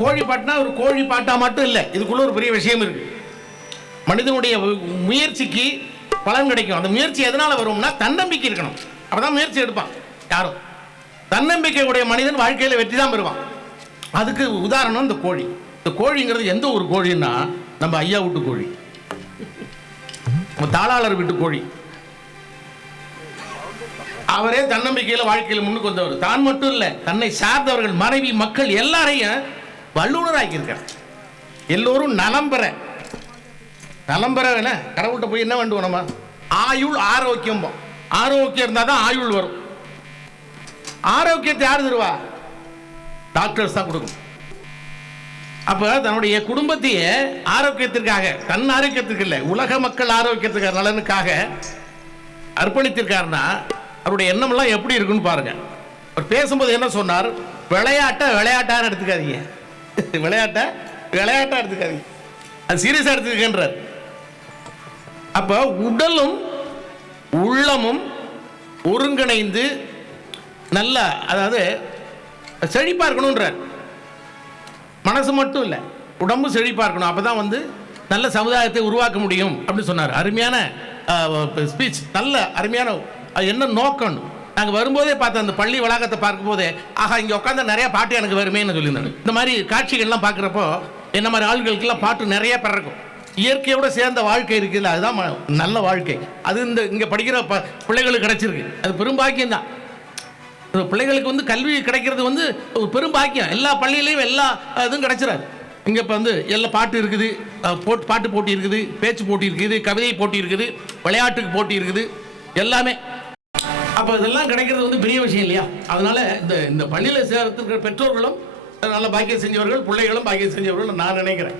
கோழி பாட்டுனா ஒரு கோழி பாட்டா மட்டும் இல்லை, இதுக்குள்ள ஒரு பெரிய விஷயம் இருக்கு. மனிதனுடைய முயற்சிக்கு பலன் கிடைக்கும். அந்த முயற்சி எதனால வரும்னா தன்னம்பிக்கை இருக்கணும், அப்பதான் முயற்சி எடுப்பான். யாரும் தன்னம்பிக்கை உடைய மனிதன் வாழ்க்கையில வெற்றி தான் பெறுவான். அதுக்கு உதாரணம் இந்த கோழி. இந்த கோழிங்கிறது எந்த ஒரு கோழின்னா நம்ம ஐயா வீட்டு கோழி, நம்ம தாளாளர் வீட்டு கோழி. அவரே தன்னம்பிக்கையில் வாழ்க்கையில் முன்னுக்கு வந்தவர். தான் மட்டும் இல்லை, தன்னை சார்ந்தவர்கள் மனைவி மக்கள் எல்லாரையும் வல்லுநர் ஆக்கியிருக்கார். எல்லோரும் நலம் பெற கடவுள்கிட்ட போய் என்ன வேண்டுவோம் நம்ம? ஆயுள் ஆரோக்கியம். ஆரோக்கியம் இருந்தால் தான் ஆயுள் வரும். ஆரோக்கியத்தை யார் தருவா? டாக்டர்ஸ் தான் கொடுக்கும். அப்ப தன்னுடைய குடும்பத்தையே ஆரோக்கியத்திற்காக, தன் ஆரோக்கியத்திற்கு இல்லை, உலக மக்கள் ஆரோக்கியத்துக்கு நலனுக்காக அர்ப்பணித்திருக்காருன்னா அவருடைய எண்ணம் எல்லாம் எப்படி இருக்குன்னு பாருங்க. அவர் பேசும்போது என்ன சொன்னார்? விளையாட்டா எடுத்துக்காதீங்க, விளையாட்டா எடுத்துக்காதீங்க, அது சீரியஸா எடுத்துக்கின்றார். அப்ப உடலும் உள்ளமும் ஒருங்கிணைந்து நல்ல, அதாவது செழிப்பா இருக்கணும்ன்றார். மனசு மட்டும் இல்லை, உடம்பு செழிப்பா இருக்கணும். அப்பதான் நல்ல சமுதாயத்தை உருவாக்க முடியும் அப்படின்னு சொன்னார். அருமையான ஸ்பீச், நல்ல அருமையான. என்ன நோக்கம்? நாங்கள் வரும்போதே பார்த்த அந்த பள்ளி வளாகத்தை பார்க்கும் போதே, ஆஹா இங்கே உட்காந்து நிறைய பாட்டு எனக்கு வருமேன்னு சொல்லியிருந்தாங்க. இந்த மாதிரி காட்சிகள்லாம் பார்க்குறப்போ என்ன மாதிரி ஆள்களுக்கெல்லாம் பாட்டு நிறைய பிறக்கும். இயற்கையோட சேர்ந்த வாழ்க்கை இருக்குல்ல, அதுதான் நல்ல வாழ்க்கை. அது இங்கே படிக்கிற பிள்ளைகளுக்கு கிடைச்சிருக்கு, அது பெரும்பாக்கியம் தான். பிள்ளைகளுக்கு கல்வி கிடைக்கிறது ஒரு பெரும் பாக்கியம். எல்லா பள்ளியிலையும் எல்லா இதுவும் கிடைச்சிடாது. இங்கே இப்போ எல்லா பாட்டு இருக்குது, பாட்டு போட்டி இருக்குது, பேச்சு போட்டி இருக்குது, கவிதை போட்டி இருக்குது, விளையாட்டுக்கு போட்டி இருக்குது, எல்லாமே. அப்போ இதெல்லாம் கிடைக்கிறது பெரிய விஷயம் இல்லையா? அதனால இந்த பள்ளியில் சேர்த்துக்கிற பெற்றோர்களும் நல்ல பாக்கியம் செஞ்சவர்கள், பிள்ளைகளும் பாக்கியம் செஞ்சவர்கள் நான் நினைக்கிறேன்.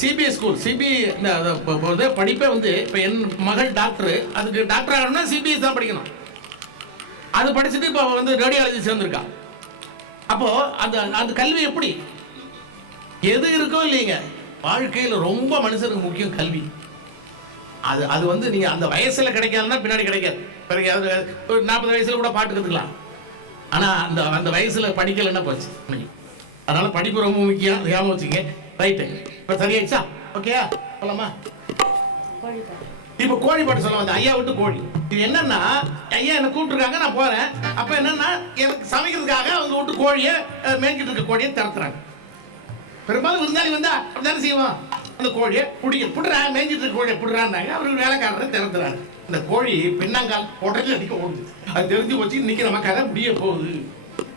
சிபிஎஸ் ஸ்கூல், படிப்பை இப்போ என் மகள் டாக்டர், அதுக்கு டாக்டர் ஆகணும்னா சிபிஎஸ் தான் படிக்கணும். அது படிச்சுட்டு இப்போ ரேடியாலஜி சேர்ந்துருக்கா. அப்போ அந்த கல்வி எப்படி எது இருக்கோ இல்லைங்க, வாழ்க்கையில் ரொம்ப மனுஷனுக்கு முக்கியம் கல்வி. அது நீங்க அந்த வயசுல கிடைக்காதுன்னா பின்னாடி கிடைக்காது. பிறகு ஒரு 40 வயசுல கூட பாட்டு கத்துக்கலாம். ஆனா அந்த வயசுல படிக்கலன்னா போச்சு. அதனால படிப்பு ரொம்ப முக்கியம், ஞாபகம் வச்சுங்க. ரைட்டு, இப்போ சரியாயிடுச்சா? ஓகேயா? சொல்லலாமா? இப்ப கோழி பாட்டு சொல்ல ஐயா விட்டு கோழி. இது என்னன்னா, ஐயா என்ன கூப்பிட்டுருக்காங்க, நான் போறேன். அப்ப என்னன்னா, எனக்கு சமைக்கிறதுக்காக அவங்க விட்டு கோழியை மேய்ஞ்சிட்டு இருக்க கோழியை திறத்துறாங்க. பெரும்பாலும் விருந்தாளி வந்தா அப்படித்தானே செய்வோம். அந்த கோழியை புடுறா, மேய்ஞ்சிட்டு இருக்க கோழியை புடுறான்னாங்க. அவருக்கு வேலைக்காரரை திறத்துறாங்க. இந்த கோழி பின்னங்கால் உடனே அடிக்க ஓடுது. அது தெரிஞ்சு வச்சு இன்னைக்கு நம்ம கதை முடிய போகுது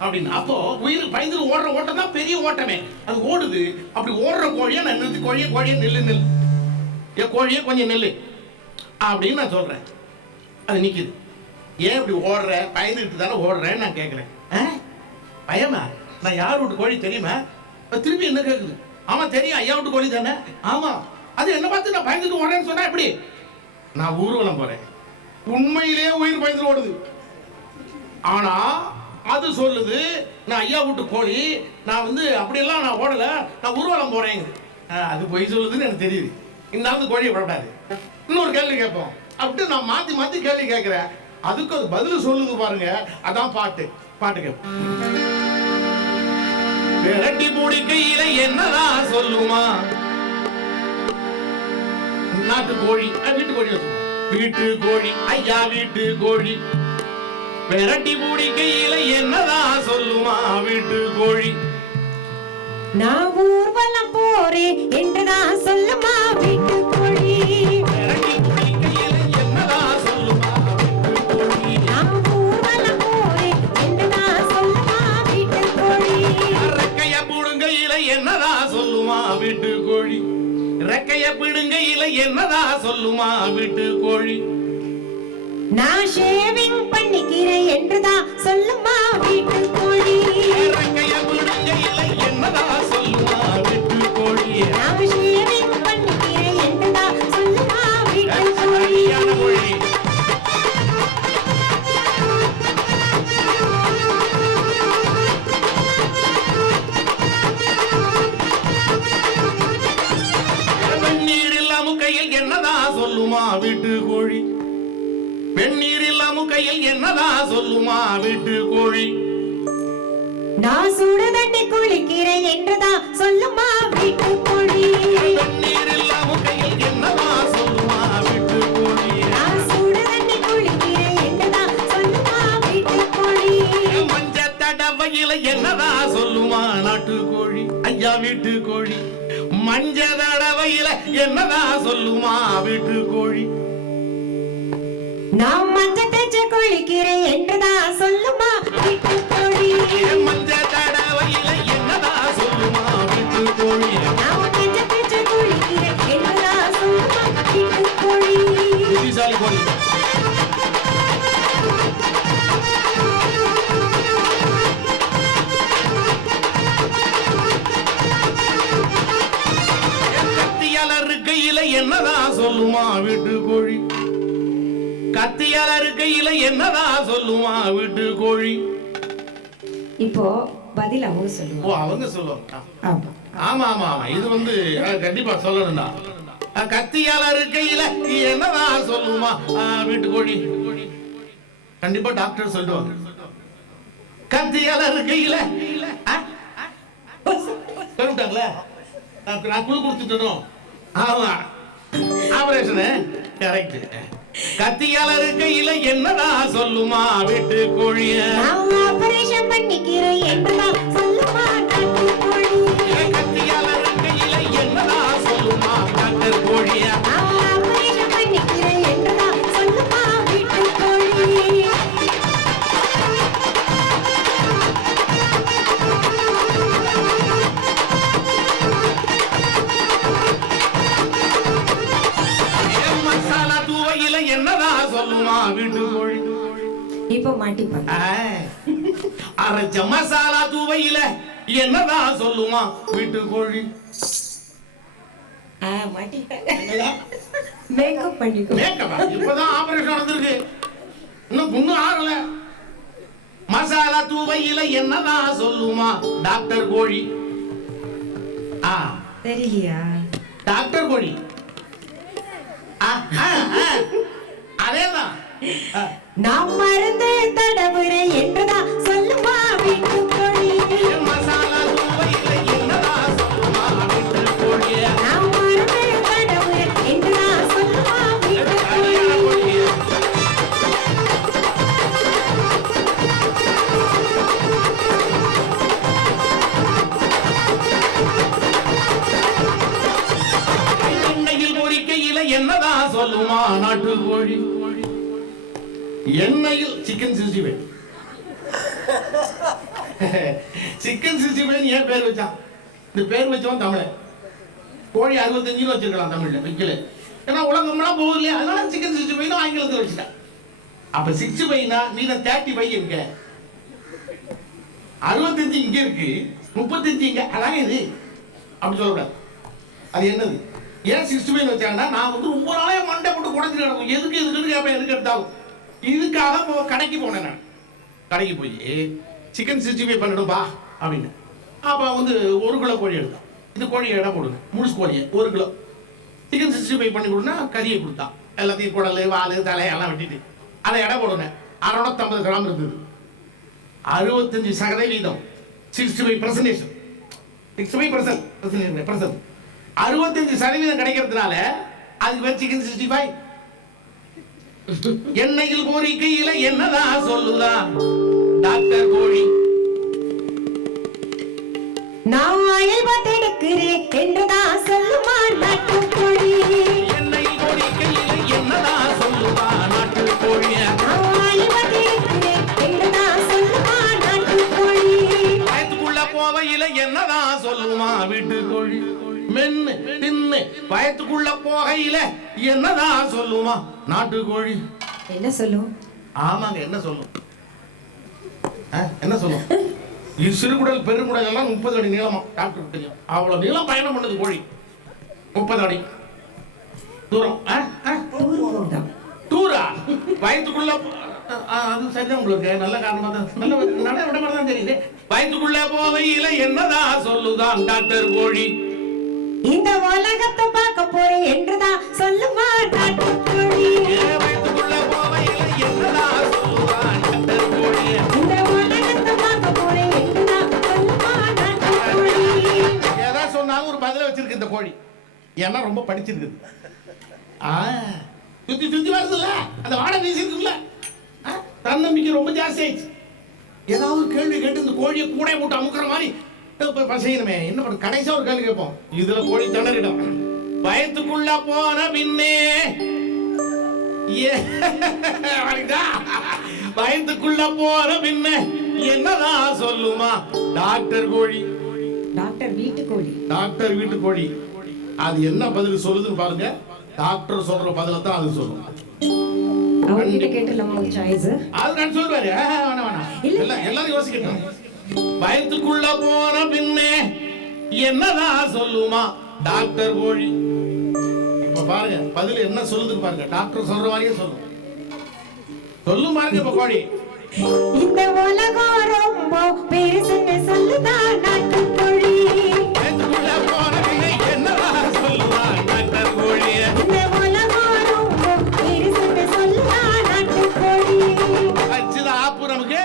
அப்படின்னு. அப்போ உயிருக்கு பயந்து ஓடுற ஓட்டம் தான் பெரிய ஓட்டமே. அது ஓடுது. அப்படி ஓடுற கோழியை நான் நிறுத்தி, கோழியை நெல்லு, கோழியை கொஞ்சம் நெல்லு அப்படின்னு நான் சொல்றேன். அது நிக்குது. ஏன் இப்படி ஓடுற? பயந்துக்கிட்டு தானே ஓடுறேன்னு நான் கேட்கிறேன். பயமா? நான் யார் வீட்டு கோழி தெரியுமா? திருப்பி என்ன கேட்குது? ஆமா தெரியும், ஐயா வீட்டு கோழி தானே. ஆமா, அது என்ன பார்த்து நான் பயந்துட்டு ஓடுறேன்னு சொன்னா எப்படி? நான் ஊர்வலம் போறேன். உண்மையிலேயே உயிர் பயந்துட்டு ஓடுது. ஆனா அது சொல்லுது, நான் ஐயா வீட்டு கோழி, நான் அப்படியெல்லாம் நான் ஓடல, நான் ஊர்வலம் போறேங்க. அது பொய் சொல்லுதுன்னு எனக்கு தெரியுது. இந்த கோழியை விடக்கூடாது. இன்னொரு கேள்வி கேட்போம் அப்படி நான் மாத்தி கேள்வி கேட்கிறேன். அதுக்கு அது பதில் சொல்லுது பாருங்க. அதான் பாட்டு கேட்போம். விரட்டி மூடிக்கையில என்னதான் சொல்லுமா? நாட்டு கோழி, வீட்டு கோழி வச்சுக்கோ. வீட்டு கோழி, ஐயா வீட்டு கோழி. விரட்டி மூடிக்கையில என்னதான் சொல்லுமா வீட்டு கோழி? நான் ஊர்வலம் போறேன் என்றுதான் சொல்லுமா வீட்டு கோழி. விரட்டி மூடிக்கையில என்னதான் சொல்லுமா வீட்டு கோழி? நான் ஊர்வலம் போறேன் என்றுதான் சொல்லுமா வீட்டு கோழி. ரெக்கைய பிடுங்கையில என்னதான் சொல்லுமா வீட்டு கோழி? ரெக்கைய பிடுங்கையில என்னதான் சொல்லுமா வீட்டு கோழி? நான் ஷேவிங் பண்ணிக்கிறேன் என்றுதான் சொல்லுமா வீட்டு கோழி. ரெக்கைய பிடுங்கையில என்னதான் சொல்லுமா வீட்டு கோழி? நான் ஷேவிங் பண்ணிக்கிறேன் என்றுதான் சொல்லுமா வீட்டு கோழி. வெந்நீர் இல்லாம கையில் என்னதான் சொல்லுமா வீட்டு கோழி? வெந்நீர் இல்லாம கையில் என்னதான் சொல்லுமா வீட்டு கோழி? நான் சுடு தண்ணி குளிக்கிறேன் நாட்டுக்கோழி ஐயா வீட்டு கோழி மஞ்ச தடவையில என்னதான் சொல்லுமா வீட்டு கோழி நான் மஞ்ச தேய்ச்ச குளிக்கிறேன் என்றுதான் சொல்லுமா வீட்டு கோழி மஞ்ச தடவையில என்னதான் சொல்லுமா வீட்டு கோழி நான் மஞ்ச தேய்ச்ச குளிக்கிறேன் என்றுதான் சொல்லுமா வீட்டு கோழி புத்திசாலி கோழி என்னதான் சொல்லுமா வீட்டு கோழி கத்தியால இருக்கையில என்னதான் சொல்லுமா வீட்டு கோழி இப்போ பதில் அவங்க சொல்லுவாங்க. ஓ அவங்க சொல்லுவாங்க. ஆமா ஆமா ஆமா ஆமா இது வந்து கண்டிப்பா சொல்லணும்டா. கத்தியால இருக்கையில என்னதான் சொல்லுமா வீட்டு கோழி கண்டிப்பா டாக்டர் சொல்லுவாங்க. கத்தியால இருக்கையில சொல்லிட்டாங்களே நான் குழு கொடுத்துட்டோம். ஆமா ஆபரேஷனு கரெக்ட். கத்தியால இருக்கையில என்னடா சொல்லுமா வீட்டு கோழிய நான் ஆபரேஷன் பண்ணிக்கிறேன் என்றுதான் சொல்லுமா நாட்டு கோழி கத்தியால இருக்கையில என்னடா சொல்லுமா டாக்டர் கோழிய நான் ஆபரேஷன் பண்ணிக்கிறேன் என்றுதான் சொல்லுமா வீட்டு கோழி மசாலா தூவையில என்னடா சொல்லுமா வீட்டு கோழி இப்போ மாட்டிப்பாங்க. அரைச்ச மசாலா தூவையில என்னடா சொல்லுமா வீட்டு கோழி மாட்டிட்டாங்க. மேக்கப் பண்ணிக்கோ. மேக்கப் இப்பதான் ஆபரேஷன் நடந்திருக்கு இன்னும் புண்ணு ஆறல. மசாலா தூவையில என்னதான் சொல்லுமா டாக்டர் கோழி தெரியலையா டாக்டர் கோழி அதேதான் நான் மருந்து தடவுறேன் என்றுதான் சொல்லுமா வீட்டு கோழி மசாலா தூவையில என்னதான் சொல்லுமா வீட்டு கோழி நான் மருந்து தடவுறேன் என்றுதான் சொல்லுமா வீட்டு கோழி எண்ணெயில் பொரிக்கையில என்னதான் சொல்லுமா நாட்டு கோழி எண்ணெயில் சிக்கன் 65 சிக்கன் 65 ஏன் பேர் வச்சான்? இந்த பேர் வச்சவன் தமிழன். கோழி 65 வச்சிருக்கலாம் தமிழ்ல வைக்கல. ஏன்னா உலகம்லாம் போகுது இல்லையா, அதனால சிக்கன் 65 ஆங்கிலத்தில் வச்சுட்டான். அப்ப 65னா நீ 35 இருக்க 65 இங்க இருக்கு 35 இங்க அதான் இது அப்படி சொல்லக்கூடாது. அது என்னது ஏன் 65 வச்சாங்கன்னா நான் வந்து ரொம்ப நாளே மண்டை போட்டு குறைஞ்சி கிடக்கும் எதுக்கு எதுக்குன்னு கேட்பேன் எதுக்கு எடுத்தாலும் இதுக்காக கடைக்கு போனேன். நான் கடைக்கு போய் சிக்கன் 65 பண்ணிடும்பா அப்படின்னு. அப்போ வந்து 1 கிலோ கோழி எடுத்தான். இது கோழியை இடம் கொடுங்க முழுசு கோழியை 1 கிலோ சிக்கன் 65 பண்ணி கொடுன்னா கறியை கொடுத்தான். எல்லாத்தையும் குடல் வால் தலையெல்லாம் வெட்டிட்டு அதை இடம் போடுங்க 650 கிராம் இருந்தது. 65% 65% 65% கிடைக்கிறதுனால அதுக்கு பேர் சிக்கன் 65. எண்ணெயில் பொரிக்கையில என்னதான் சொல்லுதா டாக்டர் கோழி நான் அயல் பார்த்தெடுக்கிறேன் என்றுதான் சொல்லுமா நாட்டு கோழி எண்ணெயில் பொரிக்கையில என்னதான் சொல்லுதா நாட்டு கோழிய நான் அயல் பார்த்தெடுக்கிறேன் என்றுதான் சொல்லுமா நாட்டு கோழி வயத்துக்குள்ள போவையில என்னதான் சொல்லுமா வீட்டு கோழி மென்னு தின்னு வயத்துக்குள்ள போகையில என்னதான் சொல்லுமா நாட்டு கோழி என்ன சொல்லும்? ஆமாங்க என்ன சொல்லும் என்ன சொல்லும் இது சிறுகுடல் பெருங்குடல் எல்லாம் 30 அடி நீளமா டாக்டருக்கு தெரியும். அவ்வளவு நீளம் பயணம் பண்ணுது கோழி 30 அடி தூரம் டூரா வயத்துக்குள்ள அது சரிதான் உங்களுக்கு நல்ல காரணமா தான் நல்ல விட மாதிரி தான் தெரியுது. வயத்துக்குள்ள போவையில என்னதான் சொல்லுதான் டாக்டர் கோழி இந்த உலகத்தை பார்க்க போறேன் என்றுதான் சொல்லுமா நாட்டு கோழி வயத்துக்குள்ள போவையில என்னதான் சொல்லுதான் டாக்டர் கோழி இந்த உலகத்தை பார்க்க போறேன் என்றுதான் சொல்லுமா நாட்டு கோழி ஏதா சொன்னாலும் ஒரு பதில வச்சிருக்கு இந்த கோழி ஏன்னா ரொம்ப படிச்சிருக்குது. சுத்தி சுத்தி வருதுல்ல அந்த வாடை வீசிருக்குல்ல தன்னம்பிக்கை ரொம்ப ஜாஸ்தி ஆயிடுச்சு. ஏதாவது கேள்வி கேட்டு இந்த கோழியை கூட போட்டு அமுக்குற மாதிரி இப்ப பசங்கணுமே என்ன பண்ண கடைசியா ஒரு கேள்வி கேட்போம். இதுல கோழி திணறிடும். வயத்துக்குள்ள போன பின்னே வயத்துக்குள்ள போன பின்ன என்னதான் சொல்லுமா டாக்டர் கோழி. டாக்டர் வீட்டு கோழி. டாக்டர் வீட்டு கோழி அது என்ன பதில் சொல்லுதுன்னு பாருங்க. டாக்டர் சொல்ற பதில தான் அது சொல்லும். அவர்கிட்ட கேட்டலாமா ஒரு சாய்ஸ்? அது நான் சொல்வாரு. வேணாம் வேணாம் எல்லாரும் யோசிக்கட்டும். வயத்துக்குள்ள போன பின்னே என்னதான் சொல்லுமா டாக்டர் கோழி. இப்ப பாருங்க பதில் என்ன சொல்லுதுன்னு பாருங்க. டாக்டர் சொல்ற மாதிரியே சொல்லும். சொல்லும் பாருங்க இப்ப கோழி. இந்த உலகம் ரொம்ப பெருசுன்னு சொல்லுதா நாட்டுக்கோழி. வயத்துக்குள்ள போன பின்னே என்னதான் சொல்லுமா டாக்டர் கோழி. இந்த உலகம் ரொம்ப பெருசுன்னு சொல்லுதா நாட்டுக்கோழி. அச்சுதான் ஆப்பு நமக்கு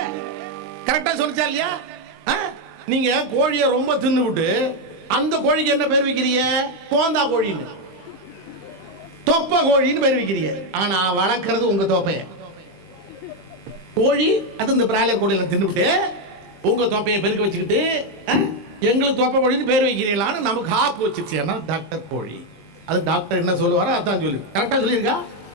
கரெக்டா சொல்லிச்சா இல்லையா? நீங்க கோழியை ரொம்ப தின்னு விட்டு அந்த கோழிக்கு என்ன பேர் வைக்கிறீங்க? போந்தா கோழின்னு, தொப்ப கோழின்னு பேர் வைக்கிறீங்க. ஆனா வளர்க்கறது உங்க தொப்பைய கோழி. அது இந்த பிராய்லர் கோழியில தின்னுவிட்டு உங்க தொப்பையை பெருக்க வச்சுக்கிட்டு எங்களுக்கு தொப்பை கோழின்னு பேர் வைக்கிறீங்களான்னு நமக்கு ஆப்பு வச்சிருச்சு. டாக்டர் கோழி. அது டாக்டர் என்ன சொல்லுவாரோ அதான் சொல்லி கரெக்டா சொல்லியிருக்கா?